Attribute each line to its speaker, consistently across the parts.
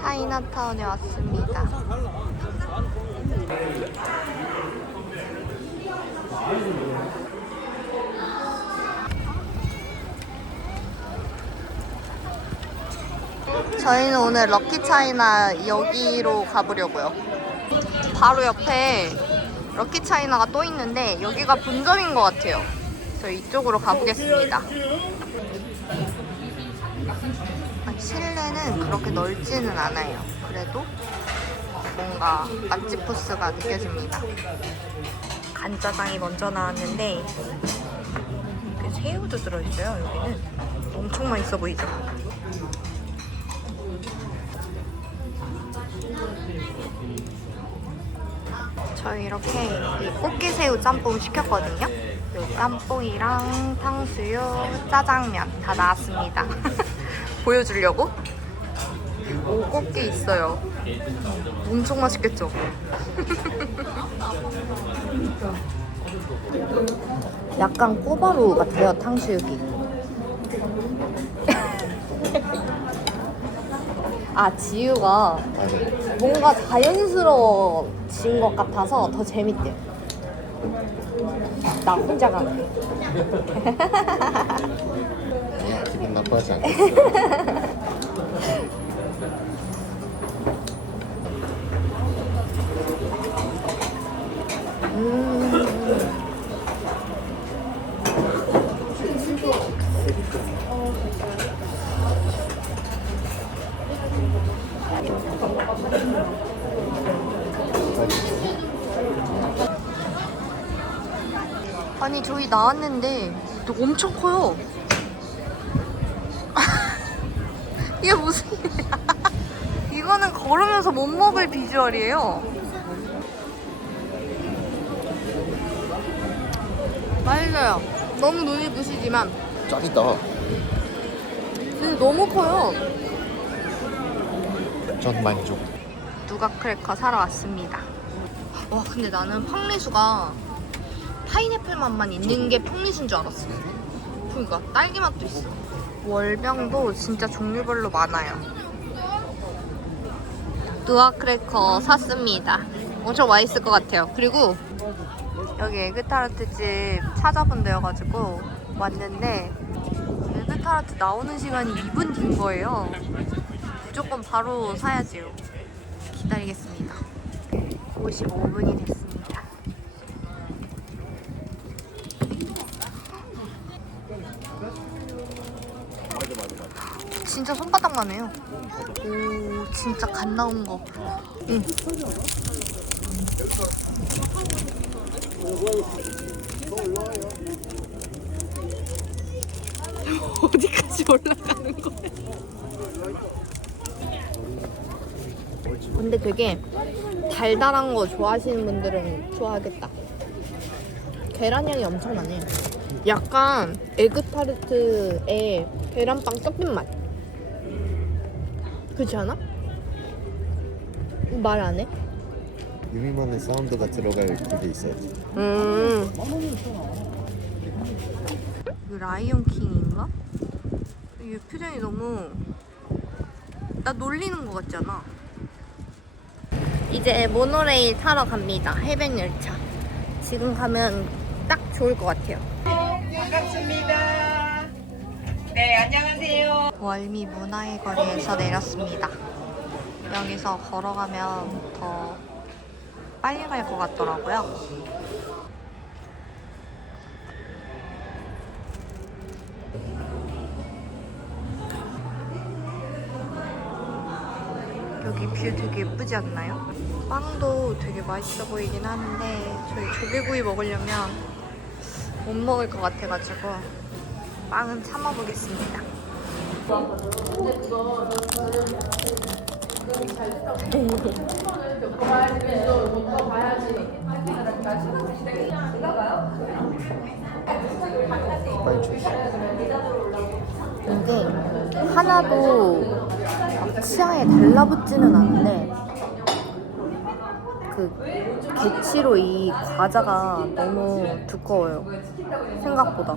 Speaker 1: 차이나타운에 왔습니다. 저희는 오늘 럭키 차이나 여기로 가보려고요. 바로 옆에 럭키 차이나가 또 있는데 여기가 본점인 것 같아요. 저 이쪽으로 가보겠습니다. 아니, 실내는 그렇게 넓지는 않아요. 그래도 뭔가 맛집 코스가 느껴집니다. 간짜장이 먼저 나왔는데 그 새우도 들어있어요. 여기는 엄청 맛있어 보이죠? 저희 이렇게 이 꽃게새우 짬뽕 시켰거든요. 이 짬뽕이랑 탕수육, 짜장면 다 나왔습니다. 보여주려고? 오, 꽃게 있어요. 엄청 맛있겠죠? 약간 꼬바로우 같아요, 탕수육이. 아, 지유가 뭔가 자연스러워진 것 같아서 더 재밌대. 나 혼자 가면.
Speaker 2: 기분 나빠하지 않겠어?
Speaker 1: 아니 저희 나왔는데 또 엄청 커요. 이게 무슨 일이야? 이거는 걸으면서 못 먹을 비주얼이에요. 맛있어요. 너무 눈이 부시지만
Speaker 2: 짱이다.
Speaker 1: 근데 너무 커요.
Speaker 2: 전 만족.
Speaker 1: 누가 크래커 사러 왔습니다. 와 근데 나는 팡리수가 파인애플 맛만 있는 게 팡리수인 줄 알았어. 그러니까 딸기 맛도 있어. 월병도 진짜 종류별로 많아요. 누아 크래커 샀습니다. 엄청 맛있을 것 같아요. 그리고 여기 에그타르트 집 찾아본 데여가지고 왔는데 에그타르트 나오는 시간이 2분 뒤인 거예요. 무조건 바로 사야지요. 기다리겠습니다. 55분이 됐습니다. 진짜 손바닥 만 해요. 오, 진짜 갓 나온 거. 응. 어디까지 올라가는 거야? 근데 되게 달달한 거 좋아하시는 분들은 좋아하겠다. 계란 향이 엄청 나네. 약간 에그타르트에 계란빵 섞인 맛. 그렇지 않아? 말 안 해?
Speaker 2: 유미만의 사운드가 들어갈 그게 있어야지.
Speaker 1: 음. 이거 라이온 킹인가? 이 표정이 너무 나 놀리는 것 같지 않아? 이제 모노레일 타러 갑니다. 해변 열차. 지금 가면 딱 좋을 것 같아요.
Speaker 3: 반갑습니다. 네, 안녕하세요.
Speaker 1: 월미 문화의 거리에서 내렸습니다. 여기서 걸어가면 더 빨리 갈 것 같더라고요. 여기 뷰 되게 예쁘지 않나요? 빵도 되게 맛있어 보이긴 하는데 저희 조개구이 먹으려면 못 먹을 것 같아가지고 빵은 참아보겠습니다. 근데 하나도 막 치아에 달라붙지는 않는데 그 개치로 이 과자가 너무 두꺼워요. 생각보다.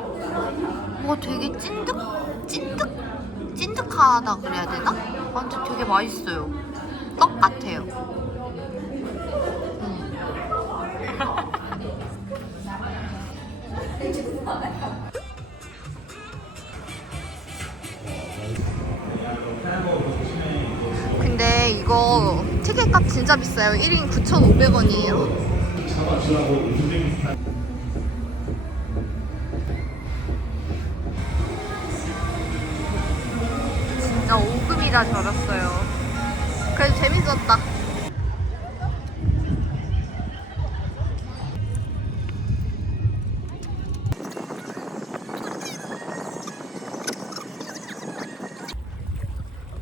Speaker 1: 뭐가 되게 찐득? 찐득? 찐득하다 그래야 되나? 아무튼 되게 맛있어요. 떡 같아요. 음. 근데 이거 티켓값 진짜 비싸요. 1인 9,500원이에요. 오금이다 저렸어요. 그래도 재밌었다.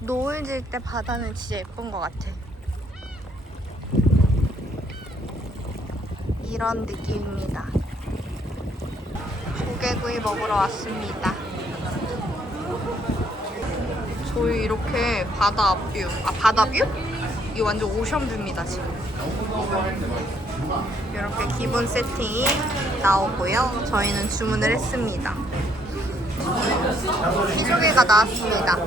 Speaker 1: 노을 질 때 바다는 진짜 예쁜 것 같아. 이런 느낌입니다. 조개구이 먹으러 왔습니다. 저희 이렇게 바다 뷰, 아 바다 뷰? 이거 완전 오션 뷰입니다 지금. 이렇게 기본 세팅이 나오고요. 저희는 주문을 했습니다. 피조개가 나왔습니다.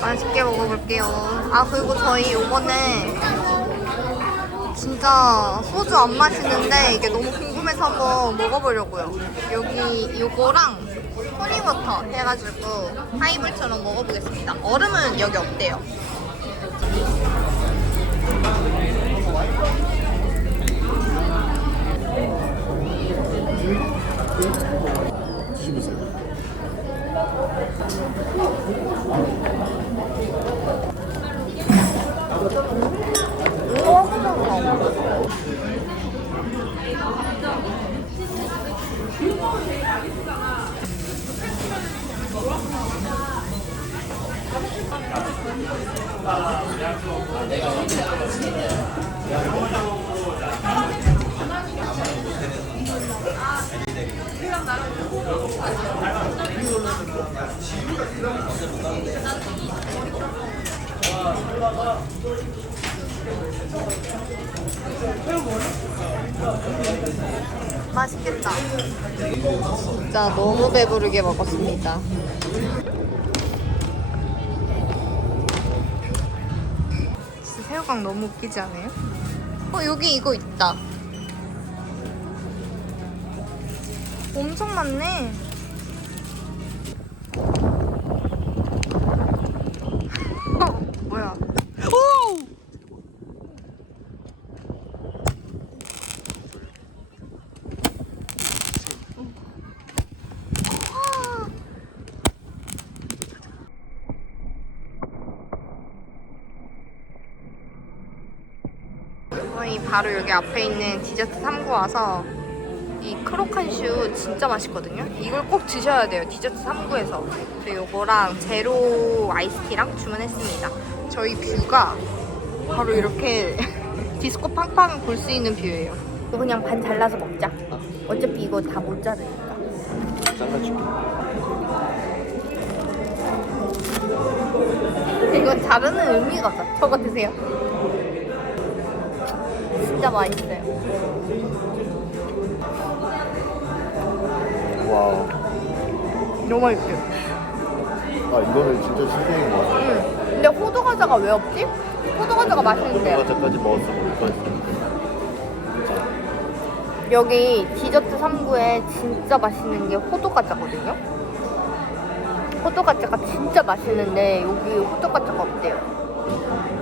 Speaker 1: 맛있게 먹어볼게요. 아 그리고 저희 요번에 진짜 소주 안 마시는데 이게 너무 궁금해서 한번 먹어보려고요. 여기 요거랑 토니워터 해가지고 하이볼처럼 먹어보겠습니다. 얼음은 여기 없대요.
Speaker 2: 드셔보세요.
Speaker 1: 맛있겠다. 진짜 너무 배부르게 먹었습니다. 진짜 새우깡 너무 웃기지 않아요? 어, 여기 이거 있다. 엄청 많네. 어, 뭐야? 오! 저희 바로 여기 앞에 있는 디저트 3구 와서 이 크로칸슈 진짜 맛있거든요. 이걸 꼭 드셔야 돼요. 디저트 3구에서. 그리고 요거랑 제로 아이스티랑 주문했습니다. 저희 뷰가 바로 이렇게 디스코 팡팡 볼 수 있는 뷰예요. 이거 그냥 반 잘라서 먹자. 어차피 이거 다 못 자르니까.
Speaker 2: 잘라줄게.
Speaker 1: 이거 자르는 의미가 없어. 저거 드세요. 진짜 맛있어요.
Speaker 2: 와우.
Speaker 1: 너무 맛있어요.
Speaker 2: 아 이거는 진짜 신기한 거 같아.
Speaker 1: 응. 근데 호두 과자가 왜 없지? 호두 과자가 맛있는데.
Speaker 2: 과자까지 먹었어 먹을 뻔했어.
Speaker 1: 여기 디저트 3구에 진짜 맛있는 게 호두 과자거든요. 호두 과자가 진짜 맛있는데 여기 호두 과자가 없대요.